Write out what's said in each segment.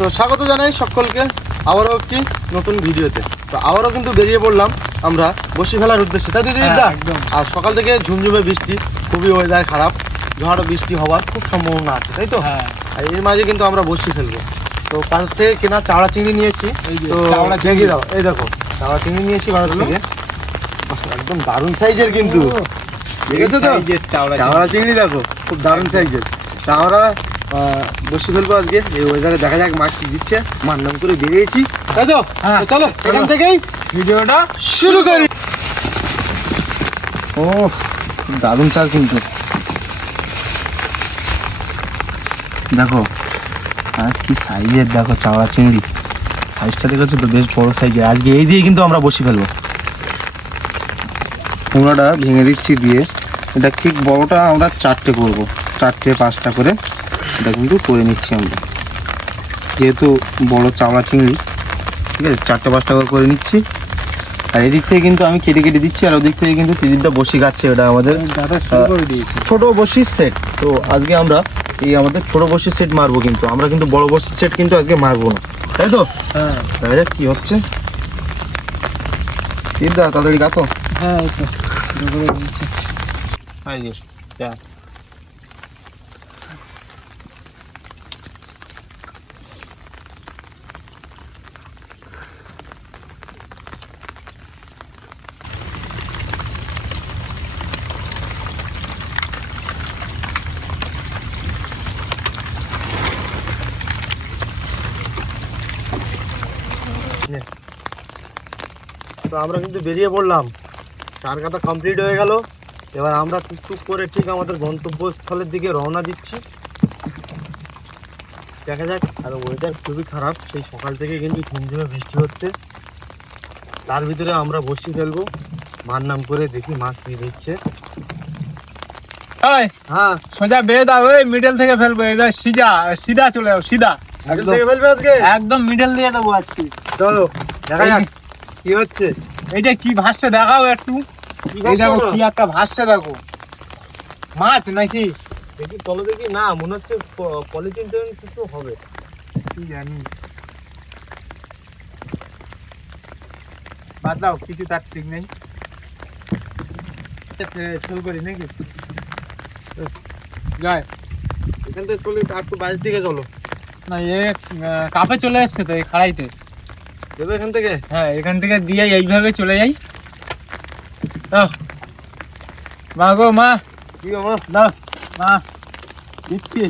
তো স্বাগত জানাই সকলকে আবারও একটি নতুন ভিডিওতে। তো আবারও কিন্তু বেরিয়ে পড়লাম আমরা বসি ফেলার উদ্দেশ্যে, তাই দিদি? আর সকাল থেকে ঝুমঝুমে বৃষ্টি, খুবই ওয়েদার খারাপ, ঝড় বৃষ্টি হওয়ার খুব সম্ভাবনা আছে, তাই তো? আর এর মাঝে কিন্তু আমরা বসি ফেলবো। তো বাজার থেকে কেনা চাওড়া চিংড়ি নিয়েছি, তো দেখি দাও, এই দেখো চাওড়া চিংড়ি নিয়েছি বাজার থেকে, একদম দারুণ সাইজের কিন্তু, ঠিক আছে তো? চাওড়া চিংড়ি দেখো খুব দারুণ সাইজের। তা আমরা বসে ফেলবো আজকে এই ওয়েদারে, দেখা যাক মাছ কি দিচ্ছে। মার নাম করে বেরিয়েছি, তাই তো? চলো এখান থেকেই ভিডিওটা শুরু করি। ও দারুণ চাল কিন্তু, দেখো আর কি সাইজের, দেখো চাওড়া চিংড়ি সাইজটা দেখেছো তো, বেশ বড় সাইজের। আজকে এই দিয়ে কিন্তু আমরা বসে ফেলবো। পোনাটা ভেঙে দিচ্ছি দিয়ে, এটা ঠিক বড়টা আমরা 4টে করবো, 4টে 5টা করে এটা কিন্তু করে নিচ্ছি আমরা, যেহেতু বড় চাওড়া চিংড়ি, ঠিক আছে? 4টে 5টা করে নিচ্ছি। আর এদিক থেকে কিন্তু আমি কেটে কেটে দিচ্ছি, আর ওদিক থেকে কিন্তু ত্রিদিপদা বসি খাচ্ছে। এটা আমাদের ছোট বসির সেট। তো আজকে আমরা এই আমাদের ছোট বসির সেট মারবো, কিন্তু আমরা কিন্তু বড় বসির সেট কিন্তু আজকে মারবো না, তাই তো? হ্যাঁ, দেখা যাক কি হচ্ছে। ত্রিদিপদা তাড়াতাড়ি গাতো। হ্যাঁ তো আমরা কিন্তু বেরিয়ে পড়লাম, 4 কাটা কমপ্লিট হয়ে গেল। এবার আমরা টুকটুক করে ঠিক আমাদের গন্তব্যস্থলের দিকে রওনা দিচ্ছি, দেখা যাক। আর ওয়েদার খুবই খারাপ, সেই সকাল থেকে কিন্তু ঝুমঝুমে বৃষ্টি হচ্ছে, তার ভিতরে আমরা বসি ফেলবো। মার নাম করে দেখি মাছ কি দিচ্ছে। হ্যাঁ সোজা বেয়ে দাও, ওই মিডল থেকে ফেলবো। এবার সিধা চলে যাও, সিধা থেকে ফেলবে আজকে, একদম মিডল দিয়ে দেবো আজকে। চলো দেখা যাক কি হচ্ছে। এইটা কি ভাসছে দেখাও একটু, এই দেখো কি একটা ভাসছে, দেখো মাছ নাকি দেখি, চলো দেখি। না মনে হচ্ছে পলিথিন কিছু হবে, কি জানি, বাদ দাও, কিছু তার ঠিক নেই। ফেল করি নাকি, যায় এখান থেকে চলে একটু বাইরের দিকে চলো। না এ কাপে চলে এসছে তো, এই খাড়াইতে দেবো এখান থেকে। হ্যাঁ এখান থেকে দিয়ে এইভাবে চলে যাই। মা গো মা, কি বাবা? দাও মা, দিচ্ছি।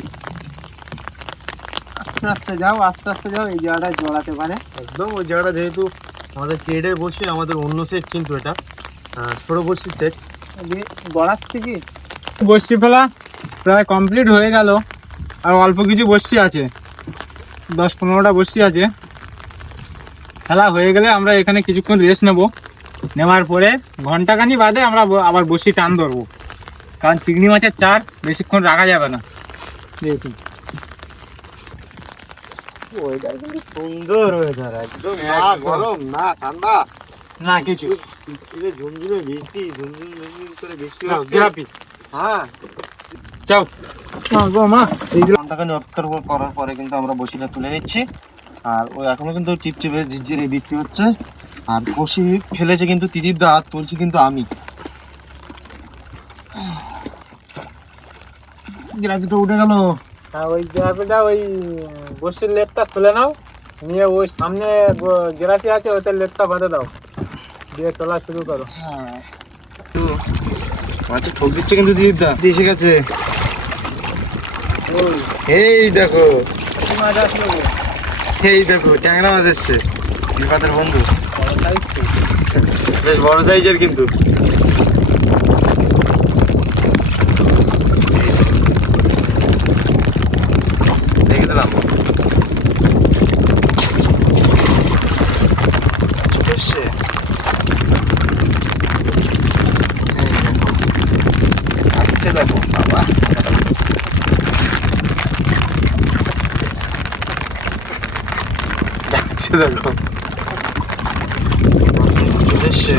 আস্তে আস্তে যাও, আস্তে আস্তে যাও, এই জায়গাটায় জড়াতে পারে একদম। ওই জায়গাটা যেহেতু আমাদের কেডে বসে, আমাদের অন্য সেট কিন্তু এটা ষোলো বসি সেট। গড়াচ্ছে কি, বসছি ফেলা প্রায় কমপ্লিট হয়ে গেল। আর অল্প কিছু বসছি আছে, 10-15টা বসছি আছে। খেলা হয়ে গেলে আমরা এখানে কিছুক্ষণ রেস্ট নেব, নেওয়ার পরে ঘন্টাখানি বাদে আমরা আবার বসি টান ধরবো, কারণ চিংড়ি মাছের চার বেশিক্ষণ রাখা যাবে না। যেহেতু ওয়েদার কিন্তু সুন্দর ওয়েদার, একদম না গরম না ঠান্ডা না কিছু, ঝুমঝুমে বৃষ্টি, ঝুমঝুম করে বৃষ্টি হচ্ছে। হ্যাঁ যাও গো মা। এই ঘন্টাখানি অপেক্ষা করার পরে কিন্তু আমরা বসিটা তুলে নিচ্ছি। আর ওই এখনো কিন্তু টিপটিপে ঝিরঝিরে বৃষ্টি হচ্ছে। আর বসি ফেলেছে কিন্তু ত্রিদীপদা, আর তুলছি কিন্তু আমি। গ্রাফি তো উঠে গেল। ওই গ্রাফিটা, ওই বসির লেপটা খুলে নাও, নিয়ে ওই সামনে গ্রাফি আছে ওইটার লেপটা বাঁধে দাও, দিয়ে তোলা শুরু করো। হ্যাঁ মাছে ঠোক দিচ্ছে কিন্তু ত্রিদীপদা, এসে গেছে। এই দেখো, এই দেখো ট্যাংরা মাছ এসছে, বিপাদের বন্ধু, বেশ বড় সাইজের কিন্তু। দেখে দিলাম এসছে। দেখো বাবা, দেখো চলে এসছে।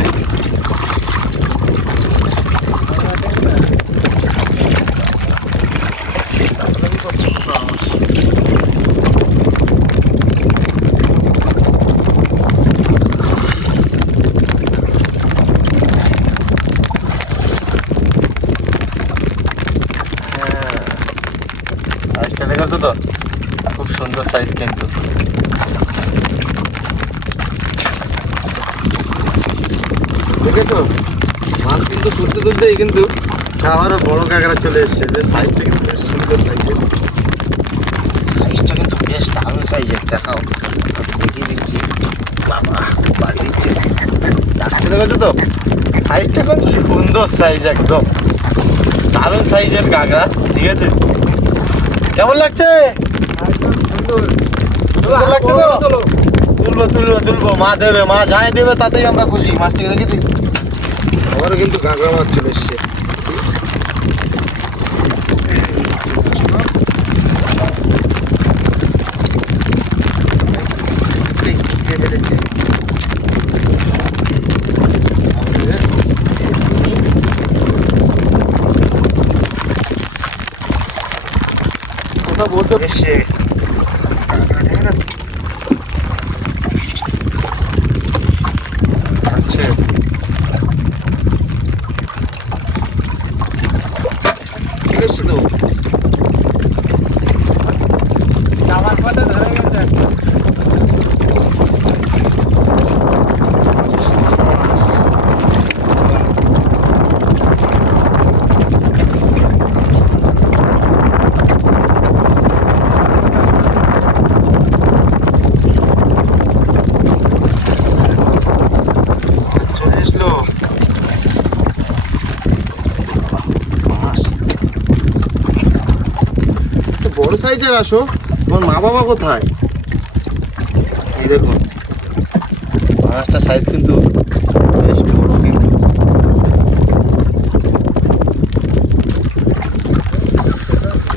সাইজটা দেখেছো তো, খুব সুন্দর সাইজ কিন্তু। দেখেছো মাছ কিন্তু তুলতে তুলতেই কিন্তু আবারও বড় কাঁকড়া চলে এসছে। বেশ সাইজটা কিন্তু বেশ সুন্দর সাইজের, সাইজটা কিন্তু বেশ দারুণ সাইজের। দেখাও, দেখিয়ে দিচ্ছি। বাবা বাড়ি দিচ্ছে, লাগছে দেখেছো তো, সাইজটা কিন্তু সুন্দর সাইজ, একদম দারুণ সাইজের কাঁকড়া। ঠিক আছে, কেমন লাগছে? সুন্দর লাগছে তো? তুলবো তুলবো তুলবো, মা দেবে, মা যাই দেবে তাতেই আমরা খুশি। মাছটাকে রেখে দিই। আবারও কিন্তু কাঁকড়া মাছ চলে এসছে। কথা বলতে এসছে আচ্ছা, ঠিক আছে তো। জামার পাতে ধরে গেছে একটা। চলে এসলো মাছ। একটু বড় সাইজের আসো, তোমার মা বাবা কোথায়? এই দেখুন মাছটা সাইজ কিন্তু বেশ বড় কিন্তু।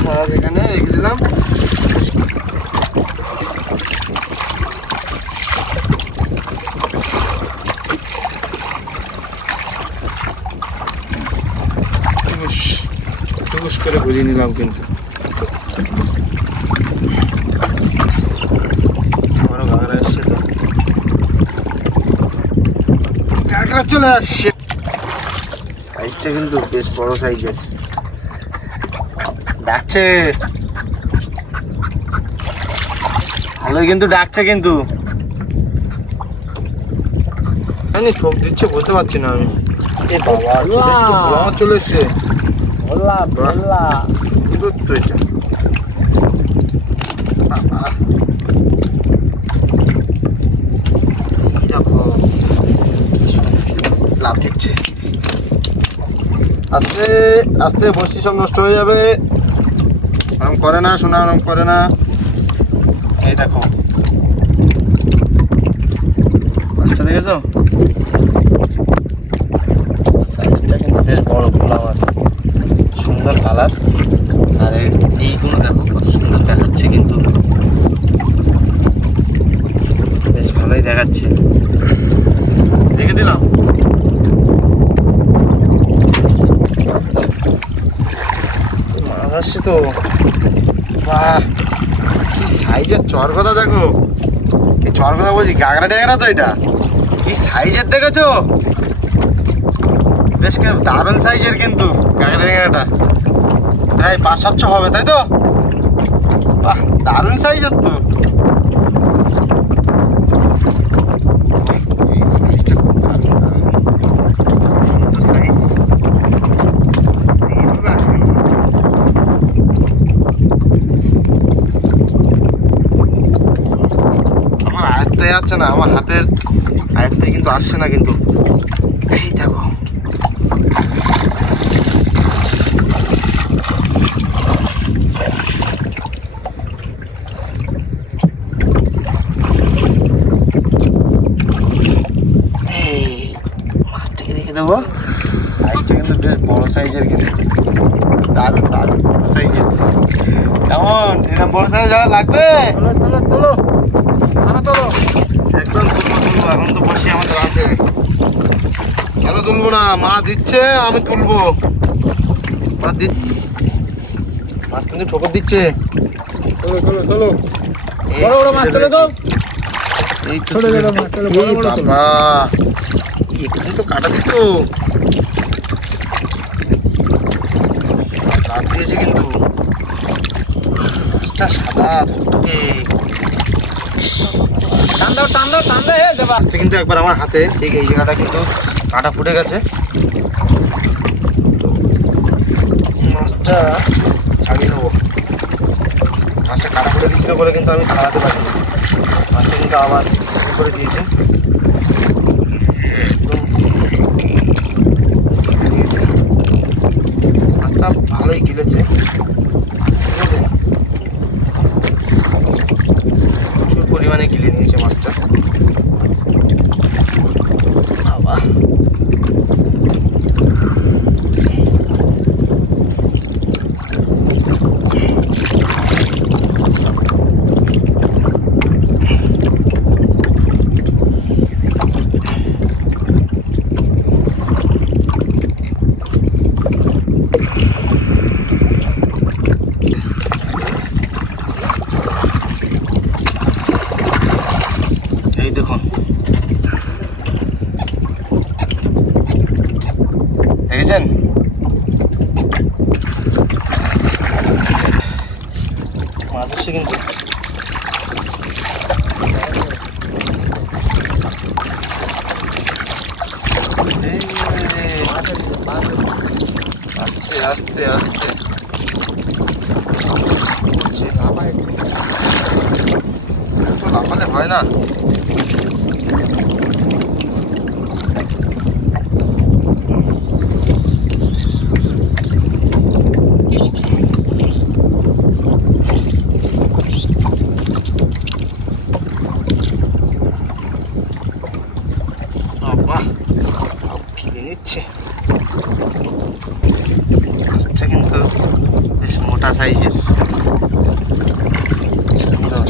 মাছ এখানে রেখে দিলাম। টুকুস করে বুঝিয়ে নিলাম কিন্তু। আবারও কাঁকড়া এসছে তো, কাঁকড়া চলে আসছে। সাইজটা কিন্তু বেশ বড় সাইজের, ডাকছে ভালোই কিন্তু, ডাকছে কিন্তু। আমি ঠোক দিচ্ছে বুঝতে পারছি না আমি। এ বাবা, বেশ তো বড় মাছ চলে এসছে। বললা বললা কি করতো এটা? বাবা, এই দেখো লাভ দিচ্ছে। আস্তে আস্তে বসি সব নষ্ট হয়ে যাবে। আরাম করে না শোনা, আরাম করে না। এই দেখো মাছটা দেখেছো, সাইজটা কিন্তু বেশ বড় ভোলা মাছ, সুন্দর কালার। আর এইগুলো দেখো কত সুন্দর দেখাচ্ছে কিন্তু, বেশ ভালোই দেখাচ্ছে। রেখে দিলাম। মাছ আসছে তো, বাহ কি সাইজের চরগদা দেখো। এই চরগদা বলছি, গাগরা ট্যাগরা তো এটা, কি সাইজের দেখেছো? বেশ দারুণ সাইজের কিন্তু গাগরা ট্যাগরাটা, প্রায় 500-700 হবে তাই তো? বাহ দারুণ সাইজের তো। এই সাইজটা খুব দারুণ, সুন্দর সাইজ। এইভাবে আছে কেন মাছটা? আমার আয়ত্তে যাচ্ছে না, আমার হাতের আয়ত্তে কিন্তু আসছে না কিন্তু। এই দেখো মাছটাকে রেখে দেবো। সাইজটা কিন্তু বেশ বড় সাইজের কিন্তু, দারুণ দারুণ বড় সাইজের। কেমন এরকম বড় সাইজ লাগবে? তোলো তোলো তোলো। একদম তুলবো তুলবো, এখন তো বসি আমাদের আছে। কেন তুলবো না, মা দিচ্ছে আমি তুলবো। মা দিচ্ছে, মাছ কিন্তু ঠোকর দিচ্ছে। তোলো তোলো তোলো। এই বড় বড় মাছ তোলো তো। এই তো ছোট ছোট মাছ তোলো, বড় বড় তোলো। বাবা একটু তো কাটা দিত, লাভ দিয়েছে কিন্তু। মাছটা সাদা ধুকধুকে। টান দাও টান দাও টান দাও, দেবা। মাছটা কিন্তু একবার আমার হাতে ঠিক এই জায়গাটা কিন্তু কাঁটা ফুটে গেছে। মাছটা ছাড়িয়ে নেবো। মাছটা কাটা ফুটে দিয়েছিল বলে কিন্তু আমি ছাড়াতে পারিনি। মাছটা কিন্তু আবার করে দিয়েছে একদম। মাছটা ভালোই গিলেছে, ঠিক আছে, প্রচুর পরিমাণে গিলে নিয়েছে মাছটা। বাবা, এই দেখুন, দেখেছেন মাছ আসছে কিন্তু। আস্তে আস্তে আস্তে তো লাফালে হয় না। বাবা, কিনে নিচ্ছে মাছটা কিন্তু বেশ মোটা সাইজের, সুন্দর।